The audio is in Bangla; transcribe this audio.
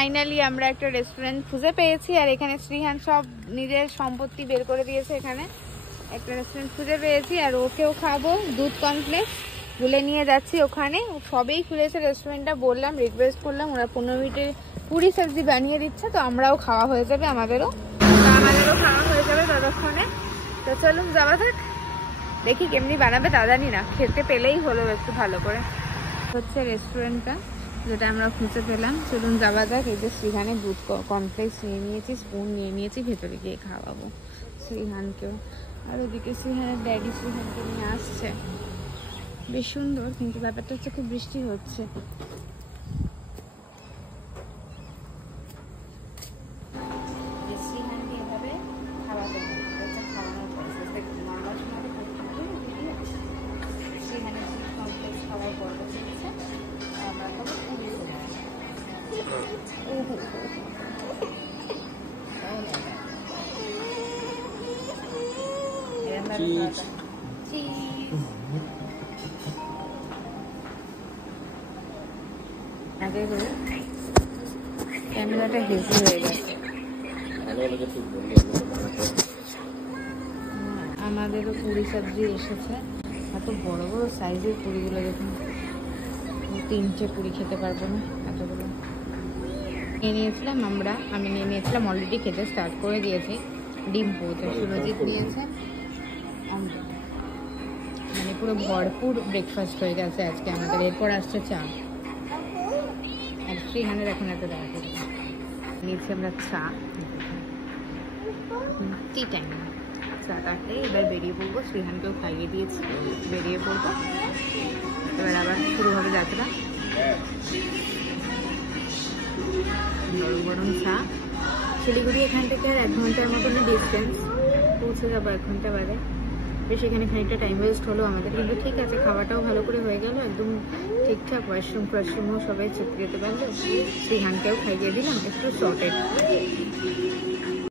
ফাইনালি আমরা একটা রেস্টুরেন্ট খুঁজে পেয়েছি, আর এখানে শ্রীহান সব নিজের সম্পত্তি বের করে দিয়েছে। এখানে একটা রেস্টুরেন্ট খুঁজে পেয়েছি, আর ওকেও খাবো দুধ কমপ্লেক্স বলে নিয়ে যাচ্ছি ওখানে। সবেই খুলেছে রেস্টুরেন্টটা, বললাম রিকোয়েস্ট করলাম, ওরা 15 মিনিটে পুরি সবজি বানিয়ে দিচ্ছে, তো আমরাও খাওয়া হয়ে যাবে, আমাদেরও খাওয়া হয়ে যাবে ততক্ষণে। তো চলুন যাওয়া থাক, দেখি কেমনি বানাবে তা জানি না, খেতে পেলেই হলো একটু ভালো করে। হচ্ছে রেস্টুরেন্টটা যেটা আমরা খুঁজে পেলাম, চলুন যাওয়া যাক। এই যে শ্রীহানে দুধ কমপ্লেক্স নিয়ে নিয়েছি, স্পুন নিয়ে নিয়েছি, ভেতরে গিয়ে খাওয়াবো শ্রীহানকেও। আর ওদিকে শ্রীহানের ড্যাডি শ্রীহানকে নিয়ে আসছে, বেশ সুন্দর, কিন্তু ব্যাপারটা হচ্ছে খুব বৃষ্টি হচ্ছে। শ্রীহানকে এভাবে খাওয়াতে খাওয়ানোর প্রসেস শ্রীহানের দুধ কমপ্লেক্স খাওয়ার পর্ব চলছে। আমরা খাবো পুরি ক্যামেরাটা হেভি হয়ে গেছে। আমাদেরও পুরি সবজি এসেছে, এত বড় বড় সাইজের পুরিগুলো দেখুন, 3টে পুরি খেতে পারবো না এতগুলো। নিয়ে নিয়েছিলাম আমি নিয়ে নিয়েছিলাম, অলরেডি খেতে স্টার্ট করে দিয়েছি। ডিম পোচা সুরজিৎ নিয়েছে, মানে পুরো ভরপুর ব্রেকফাস্ট হয়ে গেছে আজকে আমাদের। এরপর আসছে চা, আর শ্রীহানের এখন এত দেখা নিয়েছি আমরা চা, টি টাইম চাটা খেয়ে এবার বেরিয়ে পড়বো। শ্রীহানকেও খাইয়ে দিয়েছি, বেরিয়ে পড়বো, এবার আবার শুরু হবে যাত্রা। গরম গরম চা, শিলিগুড়ি এখান থেকে আর 1 ঘন্টার মতন ডিস্টেন্স, পৌঁছে যাবো 1 ঘন্টা বাদে। বেশ এখানে খানিকটা টাইম ওয়েস্ট হলো আমাদের, কিন্তু ঠিক আছে, খাওয়াটাও ভালো করে হয়ে গেল, একদম ঠিকঠাক। ওয়াশরুমও সবাই চেপে যেতে পারলো, শ্রীহানকেও খাইয়ে দিলাম, একটু শর্টেড।